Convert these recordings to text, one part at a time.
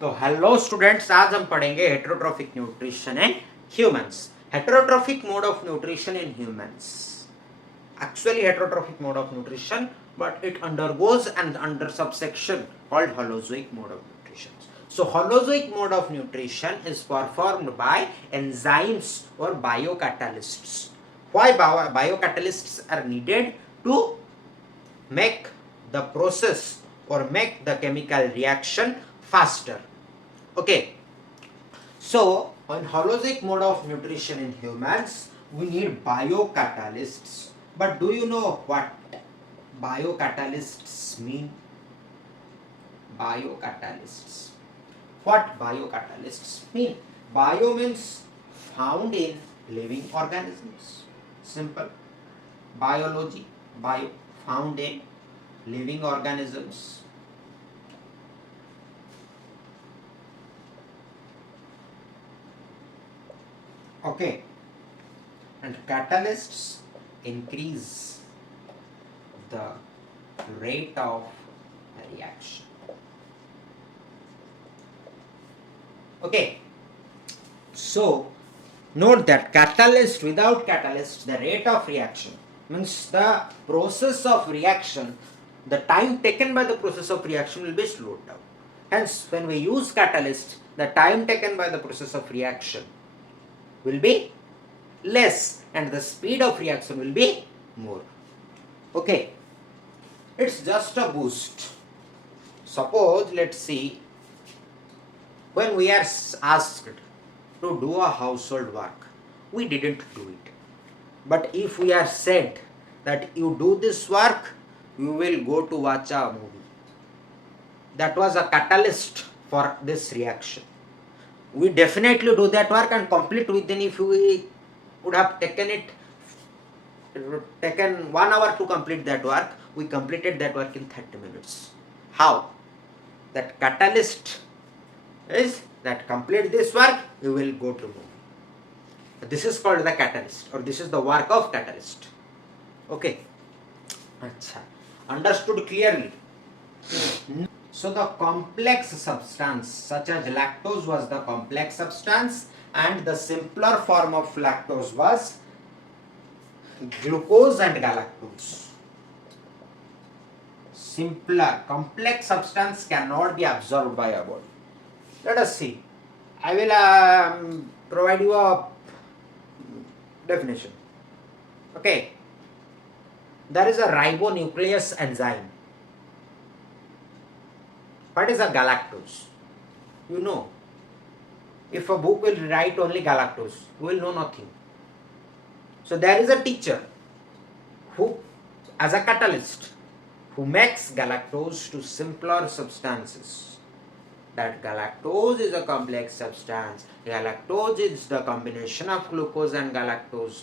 तो hello students, आज हम पढ़ेंगे heterotrophic nutrition in humans. Heterotrophic mode of nutrition in humans. Actually heterotrophic mode of nutrition, but it undergoes an under subsection called holozoic mode of nutrition. So holozoic mode of nutrition is performed by enzymes or biocatalysts. Why biocatalysts are needed? To make the process or make the chemical reaction faster. Okay, so on holozoic mode of nutrition in humans, we need biocatalysts. But do you know what biocatalysts mean? Biocatalysts. What biocatalysts mean? Bio means found in living organisms. Simple. Biology, bio, found in living organisms. Okay, and catalysts increase the rate of reaction. Okay, so note that catalyst, without catalyst, the rate of reaction means the process of reaction, the time taken by the process of reaction will be slowed down. Hence, when we use catalyst, the time taken by the process of reaction will be less and the speed of reaction will be more. Okay, it's just a boost. Suppose, let's see, when we are asked to do a household work, we didn't do it. But if we are said that you do this work, you will go to watch a movie. That was a catalyst for this reaction. We definitely do that work and complete within, if we would have taken 1 hour to complete that work, we completed that work in 30 minutes. How? That catalyst is that complete this work, you will go to movie. This is called the catalyst, or this is the work of catalyst. Okay. Achha. Understood clearly? So the complex substance such as lactose was the complex substance, and the simpler form of lactose was glucose and galactose. Simpler, complex substance cannot be absorbed by our body. Let us see. I will provide you a definition. Okay. There is a ribonuclease enzyme. What is a galactose? You know. If a book will write only galactose, you will know nothing. So there is a teacher who, as a catalyst, who makes galactose to simpler substances. That galactose is a complex substance. Galactose is the combination of glucose and galactose.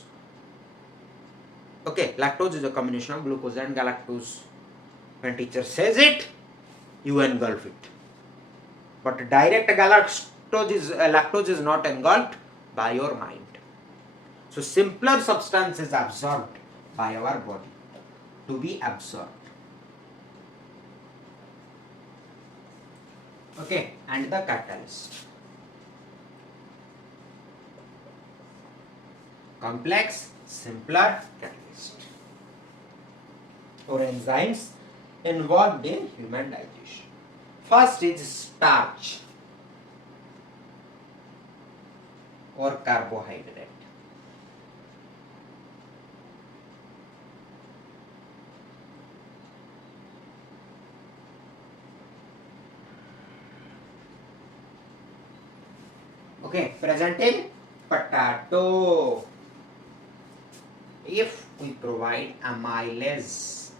Okay, lactose is a combination of glucose and galactose. When teacher says it, you engulf it. But direct lactose is not engulfed by your mind. So simpler substance is absorbed by our body to be absorbed. Okay, and the catalyst. Complex, simpler catalyst. Or enzymes involved in human digestion. First is starch or carbohydrate. Okay, present in potato. If we provide amylase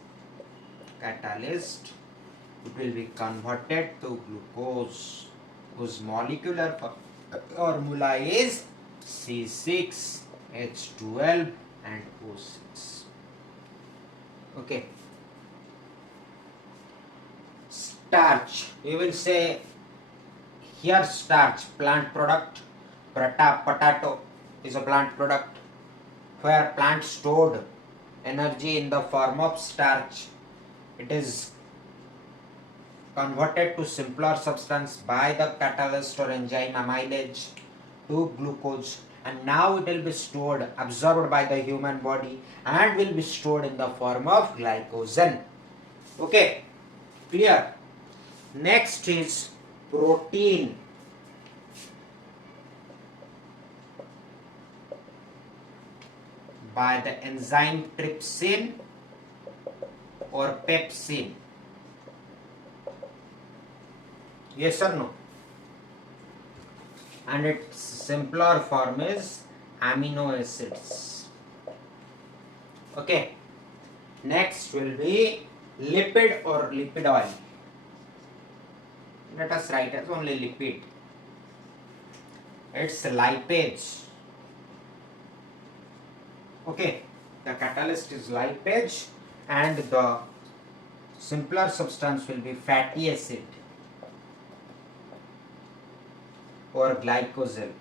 catalyst, it will be converted to glucose, whose molecular formula is C6H12 and O6. Okay. Starch, we will say here starch, plant product. Potato is a plant product where plant stored energy in the form of starch. It is converted to simpler substance by the catalyst or enzyme amylase to glucose, and now it will be stored, absorbed by the human body, and will be stored in the form of glycogen. Okay, clear? Next is protein. By the enzyme trypsin or pepsin. Yes or no? And its simpler form is amino acids. Okay. Next will be lipid or lipid oil. Let us write as only lipid. It's lipase. Okay. The catalyst is lipase and the simpler substance will be fatty acid or glycosyl.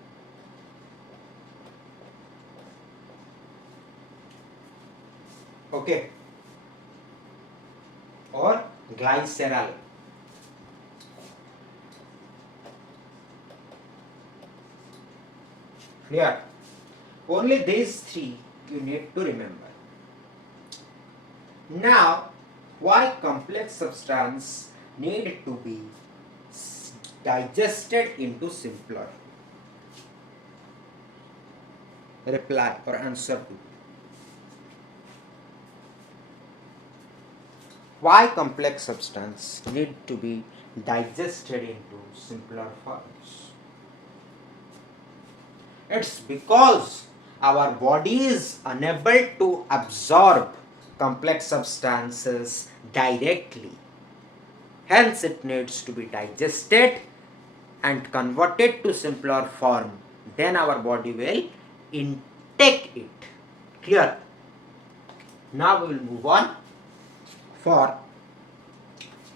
Okay, or glycerol. Clear? Only these three you need to remember. Now, why complex substance need to be digested into simpler? Reply or answer to. Why complex substance need to be digested into simpler forms? It's because our body is unable to absorb complex substances directly. Hence, it needs to be digested and converted to simpler form. Then our body will intake it. Clear? Now we will move on for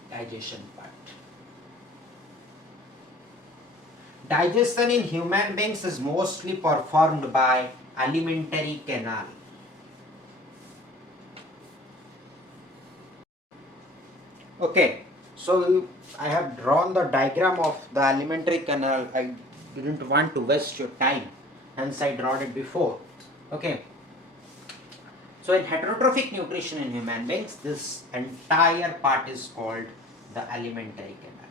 digestion part. Digestion in human beings is mostly performed by alimentary canal. Okay, so I have drawn the diagram of the alimentary canal. I didn't want to waste your time, hence I drawn it before. Okay. So in heterotrophic nutrition in human beings, this entire part is called the alimentary canal.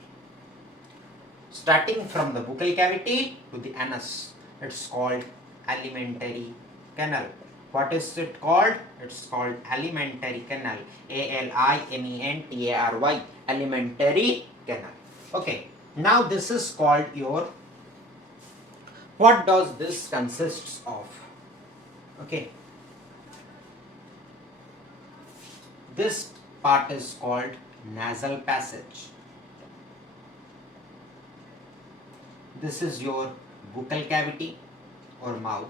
Starting from the buccal cavity to the anus, it's called alimentary canal. What is it called? It's called alimentary canal. ALIMENTARY, alimentary canal. Okay, now this is called your, what does this consists of? Okay, this part is called nasal passage. This is your buccal cavity or mouth,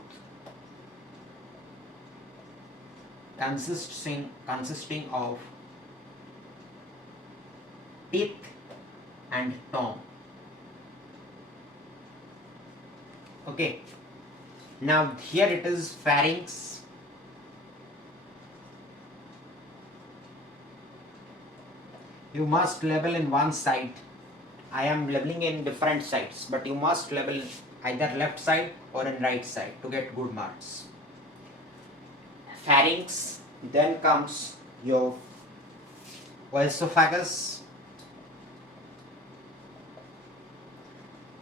consisting of teeth and tongue. Okay, now here it is pharynx. You must level in one side. I am leveling in different sides, but you must level either left side or in right side to get good marks. Pharynx, then comes your esophagus,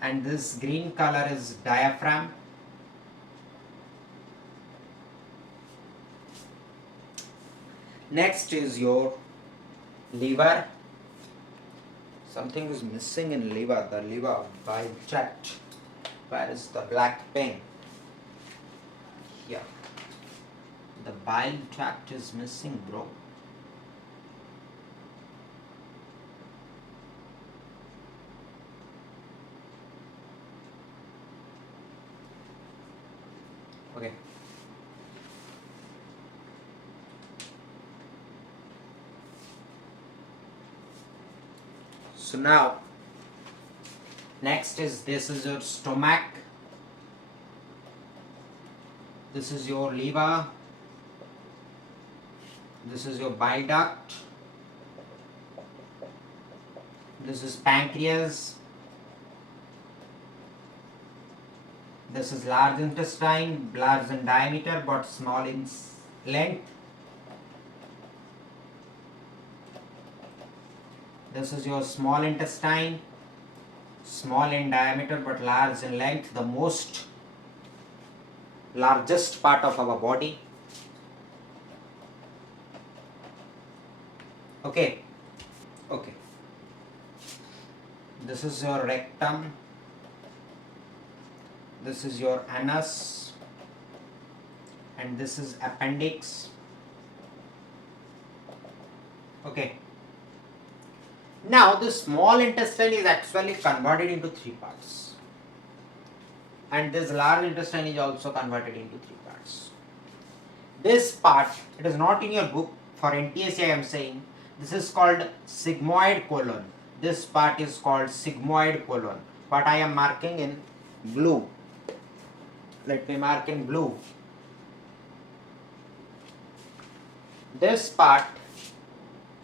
and this green color is diaphragm. Next is your liver. Something is missing in liver, the liver bile tract. Where is the black pen? Here. The bile tract is missing, bro. Okay. So now, next is, this is your stomach, this is your liver, this is your bile duct, This is pancreas. This is large intestine, large in diameter but small in length. This is your small intestine, small in diameter but large in length, the largest part of our body. Okay. This is your rectum. This is your anus, and this is appendix. Okay. Now this small intestine is actually converted into three parts, and this large intestine is also converted into three parts. This part, it is not in your book. For NTSE I am saying this is called sigmoid colon. This part is called sigmoid colon, but I am marking in blue. Let me mark in blue. This part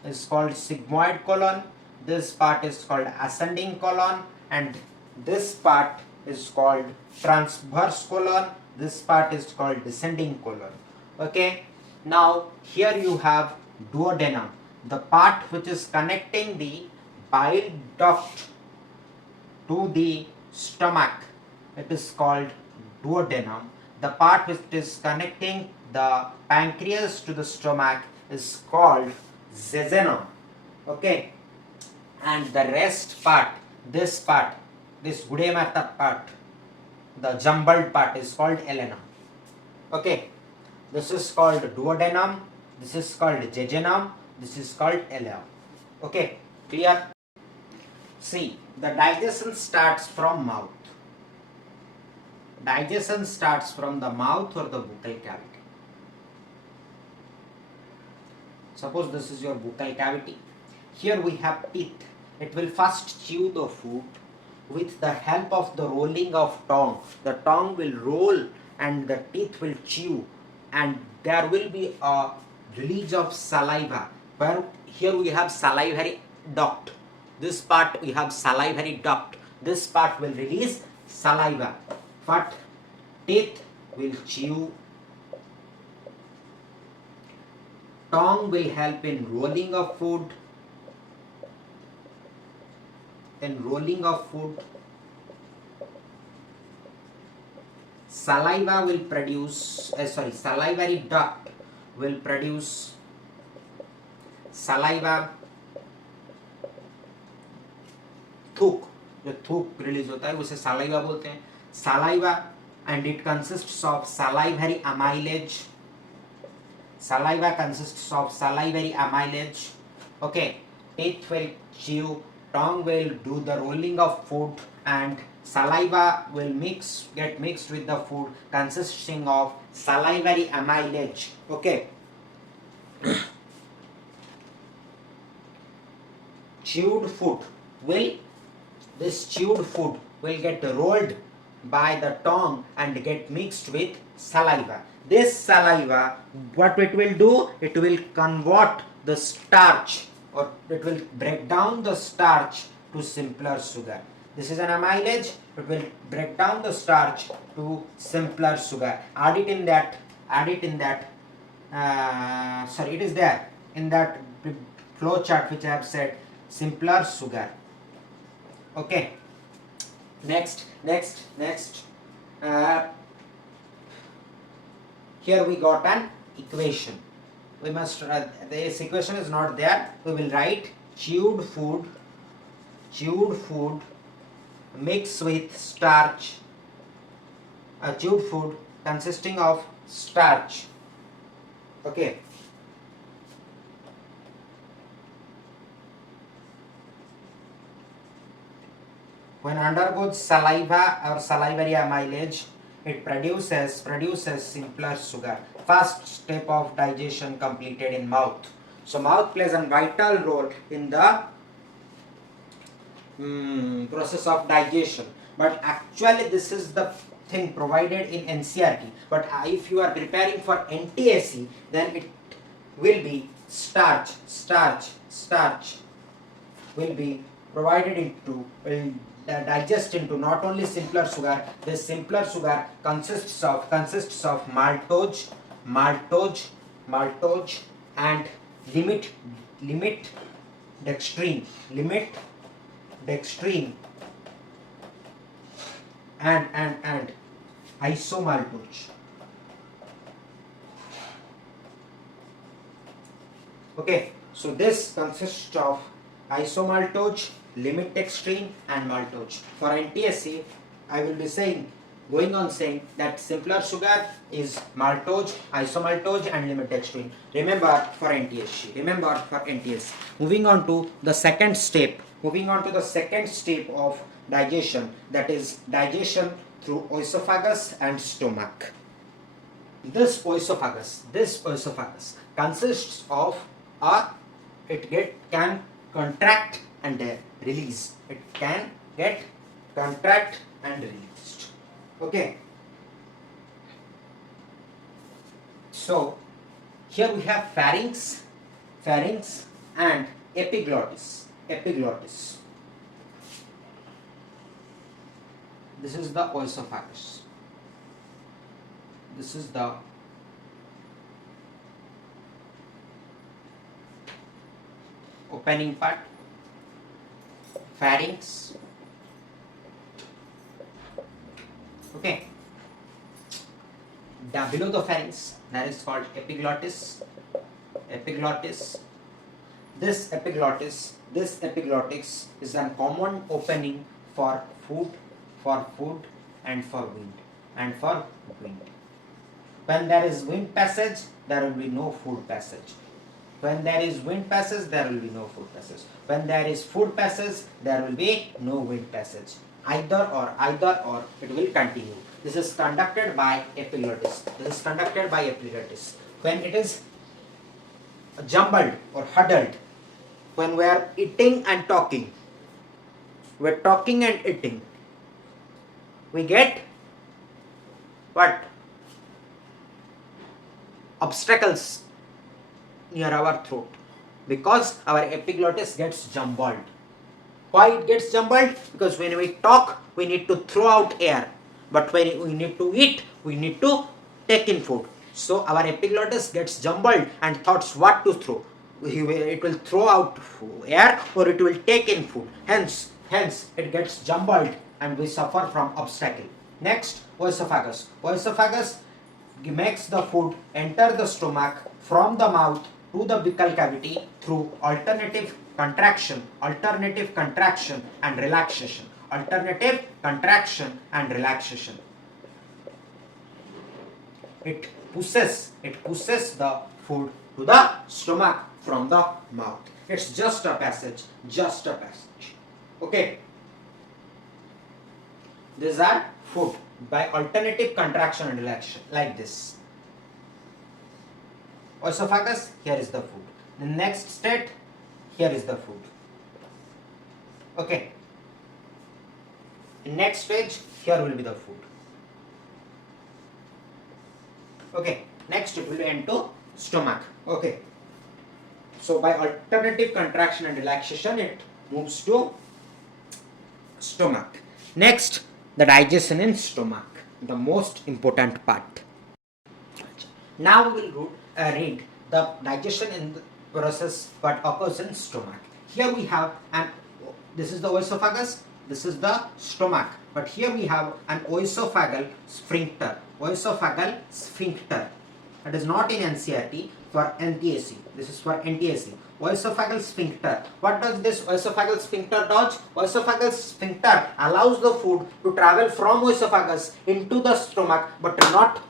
is called sigmoid colon. This part is called ascending colon, and this part is called transverse colon. This part is called descending colon. Okay. Now here you have duodenum, the part which is connecting the bile duct to the stomach. It is called duodenum. The part which is connecting the pancreas to the stomach is called jejunum. Okay. And the rest part, this gudemata part, the jumbled part, is called ileum. Okay. This is called duodenum. This is called jejunum. This is called ileum. Okay. Clear? See, the digestion starts from mouth. Digestion starts from the mouth or the buccal cavity. Suppose this is your buccal cavity. Here we have teeth. It will first chew the food with the help of the rolling of tongue. The tongue will roll and the teeth will chew, and there will be a release of saliva. Where here we have salivary duct. This part we have salivary duct. This part will release saliva, but teeth will chew. Tongue will help in rolling of food. Saliva will produce, salivary duct will produce saliva. थूक, जो थूक release होता है उसे saliva बोलते हैं. Saliva, and it consists of salivary amylase. Saliva consists of salivary amylase. Okay, teeth will chew, tongue will do the rolling of food, and saliva will get mixed with the food consisting of salivary amylase. Okay. This chewed food will get rolled by the tongue and get mixed with saliva. This saliva, what it will do? It will convert the starch, or it will break down the starch to simpler sugar. This is an amylase. It will break down the starch to simpler sugar. It is there in that flow chart which I have said, simpler sugar. Okay. Next. Here we got an equation. We must, this equation is not there. We will write chewed food mixed with starch. Chewed food consisting of starch. Okay. When undergoes saliva or salivary amylase, it produces simpler sugar. First step of digestion completed in mouth. So mouth plays a vital role in the process of digestion. But actually this is the thing provided in NCERT. But if you are preparing for NTSE, then it will be starch will be provided into will digest into not only simpler sugar. This simpler sugar consists of maltose and limit dextrine and isomaltose. Okay, so this consists of isomaltose, limit dextrine and maltose. For NTSC, I will be going on saying that simpler sugar is maltose, isomaltose and limit dextrine. Remember for NTSC. Moving on to the second step of digestion, that is digestion through esophagus and stomach. This esophagus consists of can contract and release. It can get contract and released. Okay. So here we have pharynx and epiglottis. This is the esophagus. This is the opening part, pharynx. Okay. Down below the pharynx, that is called epiglottis. This epiglottis is a common opening for food and for wind. When there is wind passage, there will be no food passage. When there is wind passage, there will be no food passage. When there is food passage, there will be no wind passage. Either or, it will continue. This is conducted by epiglottis. When it is jumbled or huddled, when we are eating and talking, we get what? Obstacles near our throat, because our epiglottis gets jumbled. Why it gets jumbled? Because when we talk, we need to throw out air, but when we need to eat, we need to take in food. So our epiglottis gets jumbled and thoughts what to throw. It will throw out air or it will take in food. Hence it gets jumbled and we suffer from obstacle. Next, esophagus. Esophagus makes the food enter the stomach from the mouth to the buccal cavity through alternative contraction and relaxation. It pushes the food to the stomach from the mouth. It's just a passage. Okay. These are food by alternative contraction and relaxation, like this. Esophagus, here is the food. The next state, here is the food. Okay. In next stage, here will be the food. Okay. Next it will be into stomach. Okay. So by alternative contraction and relaxation, it moves to stomach. Next, the digestion in stomach, the most important part. Now we will read the digestion in the process what occurs in stomach. Here we have this is the esophagus, this is the stomach, but here we have an oesophageal sphincter. It is not in NCERT, for NTSC. This is for NTSC. Oesophageal sphincter. What does this oesophageal sphincter do? Oesophageal sphincter allows the food to travel from esophagus into the stomach, but not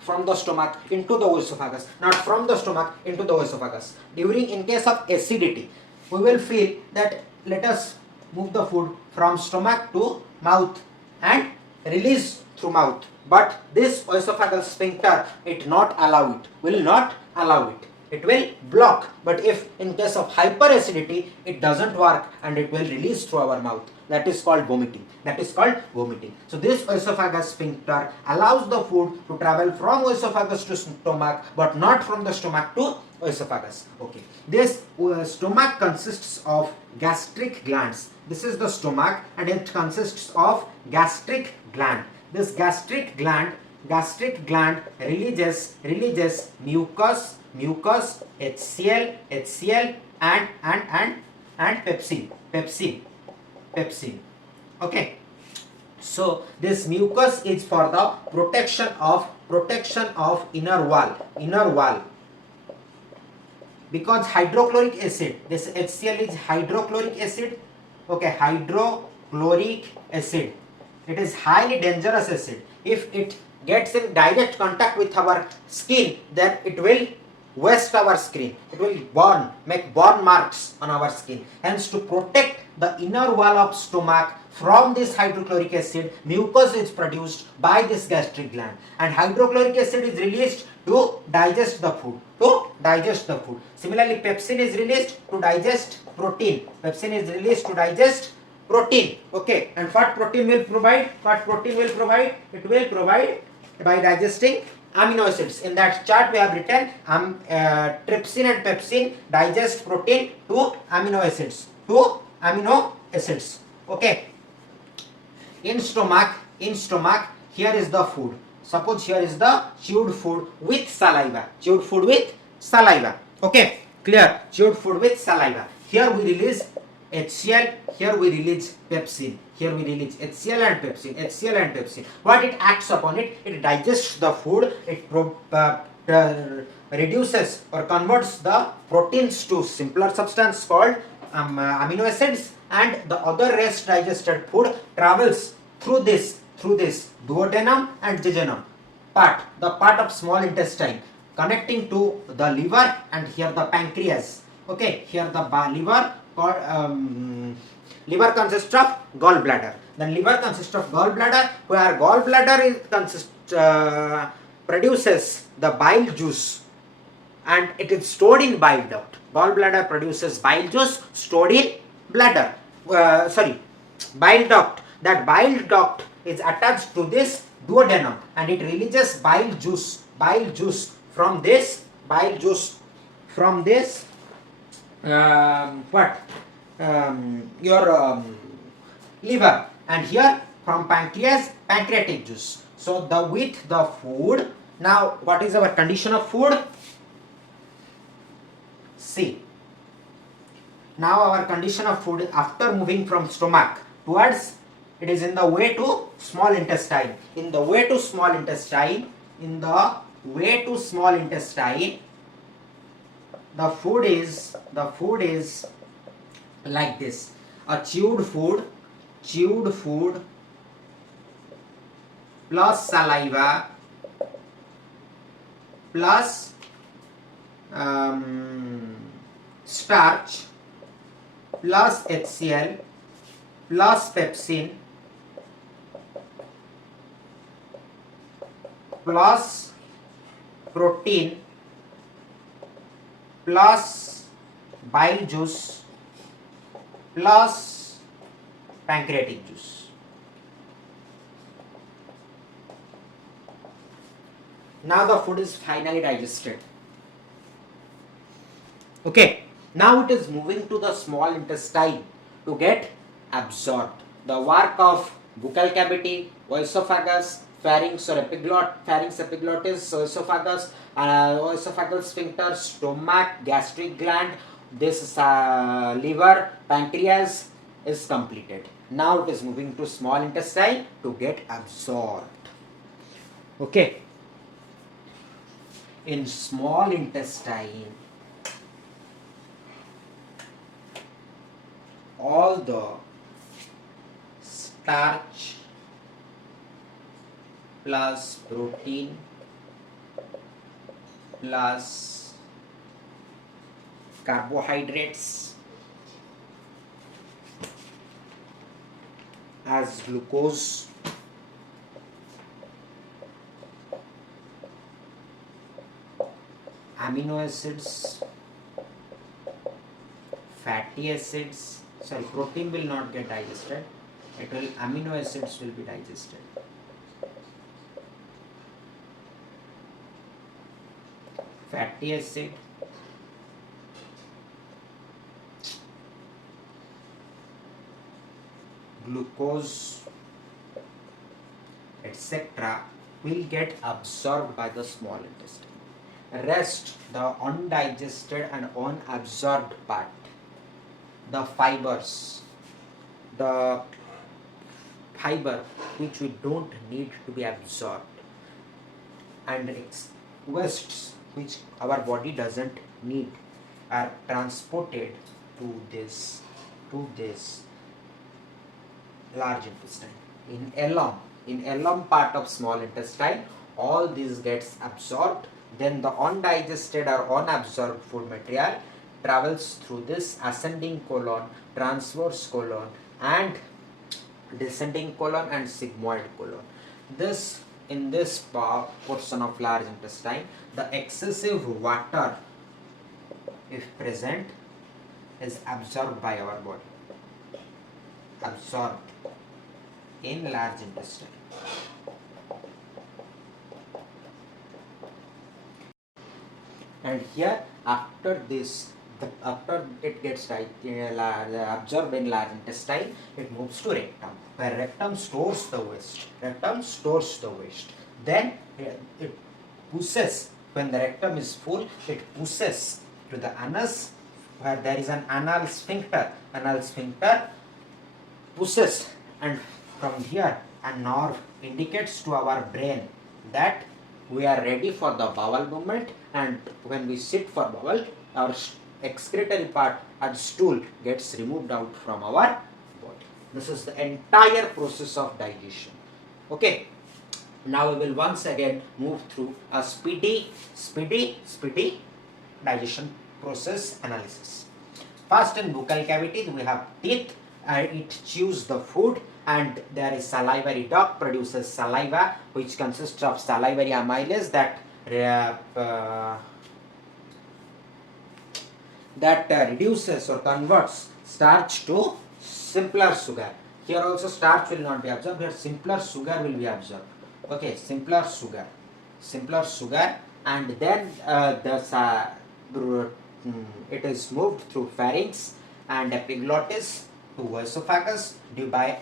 from the stomach into the esophagus. During, in case of acidity, we will feel that let us move the food from stomach to mouth and release through mouth. But this oesophageal sphincter will not allow it. it will block. But if in case of hyperacidity, it doesn't work and it will release through our mouth. That is called vomiting. That is called vomiting. So this esophagus sphincter allows the food to travel from esophagus to stomach, but not from the stomach to esophagus. Okay. This stomach consists of gastric glands. This is the stomach and it consists of gastric gland. This gastric gland releases mucus, HCl and pepsin. Okay. So this mucus is for the protection of inner wall. Because hydrochloric acid, this HCl is hydrochloric acid. Okay, hydrochloric acid. It is highly dangerous acid. If it gets in direct contact with our skin, then it will waste our skin. It will make burn marks on our skin. Hence, to protect the inner wall of stomach from this hydrochloric acid, mucus is produced by this gastric gland, and hydrochloric acid is released to digest the food. Similarly, pepsin is released to digest protein. Okay, and what protein will provide? It will provide by digesting amino acids. In that chart we have written trypsin and pepsin digest protein to amino acids. Okay. In stomach, here is the food. Suppose here is the chewed food with saliva. Okay, clear? Chewed food with saliva. Here we release HCl, here we release pepsin. HCl and pepsin. What it acts upon it? It digests the food. It reduces or converts the proteins to simpler substance called amino acids, and the other rest digested food travels through this duodenum and jejunum part, the part of small intestine connecting to the liver, and here the pancreas. Okay, here the liver consists of gallbladder. Then liver consists of gallbladder, where gallbladder produces the bile juice, and it is stored in bile duct. Gallbladder produces bile juice stored in bile duct. That bile duct is attached to this duodenum, and it releases bile juice from this liver, and here from pancreatic juice. So with the food, now what is our condition of food? See, now our condition of food after moving from stomach towards, it is in the way to small intestine. In the way to small intestine, the food is like this: a chewed food plus saliva plus starch plus HCl plus pepsin plus protein plus bile juice plus pancreatic juice. Now the food is finally digested. Okay, now it is moving to the small intestine to get absorbed. The work of buccal cavity, esophagus, pharynx or epiglottis, esophagus, esophageal sphincter, stomach, gastric gland, this liver, pancreas is completed. Now it is moving to small intestine to get absorbed. Okay. In small intestine, all the starch plus protein plus carbohydrates as glucose amino acids, fatty acids, sorry, protein will not get digested, it will, amino acids will be digested. Fatty acid, glucose, etc. will get absorbed by the small intestine. Rest, the undigested and unabsorbed part, the fibers, the fiber which we don't need to be absorbed, and wastes which our body doesn't need, are transported to this large intestine. In elum part of small intestine, all this gets absorbed. Then the undigested or unabsorbed food material travels through this ascending colon, transverse colon, and descending colon and sigmoid colon. This, in this portion of large intestine, the excessive water, if present, is absorbed by our body. Absorbed in large intestine. And here, after this, after it gets absorbed in large intestine, it moves to rectum, where rectum stores the waste. Then it pushes, when the rectum is full, it pushes to the anus, where there is an anal sphincter. Anal sphincter pushes, and from here a nerve indicates to our brain that we are ready for the bowel movement, and when we sit for bowel, our excretory part and stool gets removed out from our body. This is the entire process of digestion. Okay, now we will once again move through a speedy digestion process analysis. First, in buccal cavity we have teeth, it chews the food, and there is salivary duct, produces saliva, which consists of salivary amylase that reduces or converts starch to simpler sugar. Here also starch will not be absorbed, here simpler sugar will be absorbed. Okay, simpler sugar, and then it is moved through pharynx and epiglottis to esophagus due by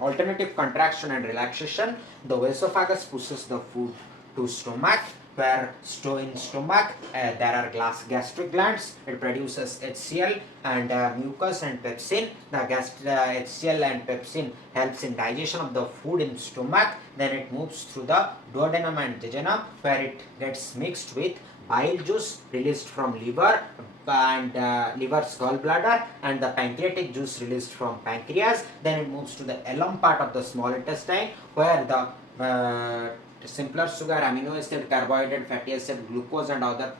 alternative contraction and relaxation. The esophagus pushes the food to stomach, where in stomach there are gastric glands. It produces HCl and mucus and pepsin. The HCl and pepsin helps in digestion of the food in stomach. Then it moves through the duodenum and jejunum, where it gets mixed with bile juice released from liver and liver's gallbladder, and the pancreatic juice released from pancreas. Then it moves to the elum part of the small intestine, where the simpler sugar, amino acid, carbohydrate, fatty acid, glucose, and other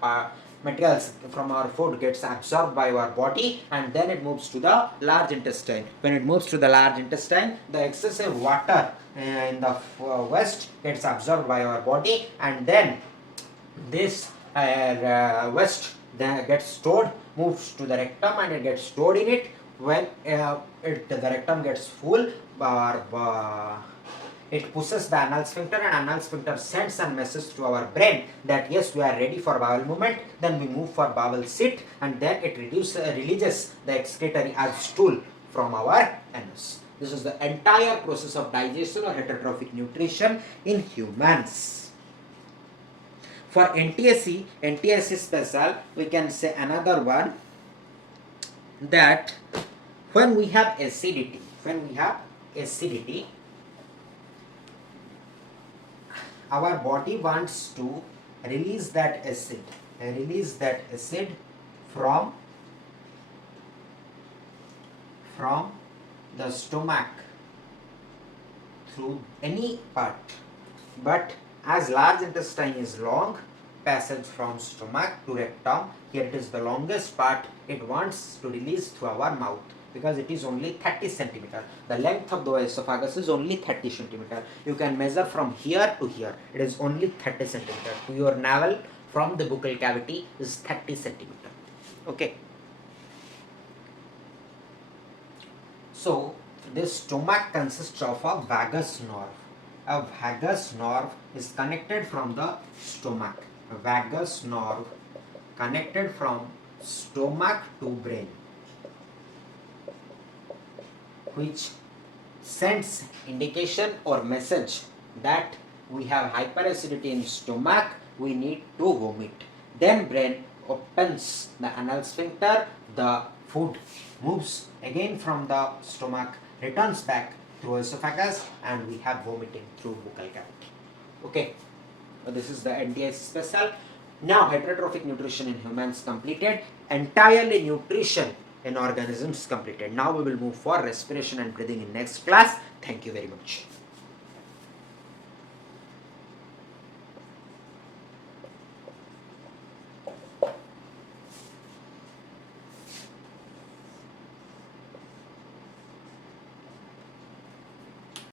materials from our food gets absorbed by our body, and then it moves to the large intestine. When it moves to the large intestine, the excessive water in the waste gets absorbed by our body, and then this waste then gets stored, moves to the rectum, and it gets stored in it. When the rectum gets full, it pushes the anal sphincter, and anal sphincter sends a message to our brain that yes, we are ready for bowel movement. Then we move for bowel sit, and then it releases the excretory as stool from our anus. This is the entire process of digestion or heterotrophic nutrition in humans. For NTSC special, we can say another one, that when we have acidity, our body wants to release that acid from the stomach through any part, but as large intestine is long, passage from stomach to rectum, here it is the longest part, it wants to release through our mouth, because it is only 30 centimeter. The length of the esophagus is only 30 centimeter. You can measure from here to here. It is only 30 centimeter. To your navel, from the buccal cavity is 30 centimeter. Okay. So this stomach consists of a vagus nerve. A vagus nerve is connected from the stomach. A vagus nerve connected from stomach to brain, which sends indication or message that we have hyperacidity in stomach, we need to vomit. Then brain opens the anal sphincter, the food moves again from the stomach, returns back through esophagus, and we have vomiting through buccal cavity. Okay, so this is the NTIC special. Now heterotrophic nutrition in humans completed, entirely nutrition in organisms completed. Now we will move for respiration and breathing in next class. Thank you very much.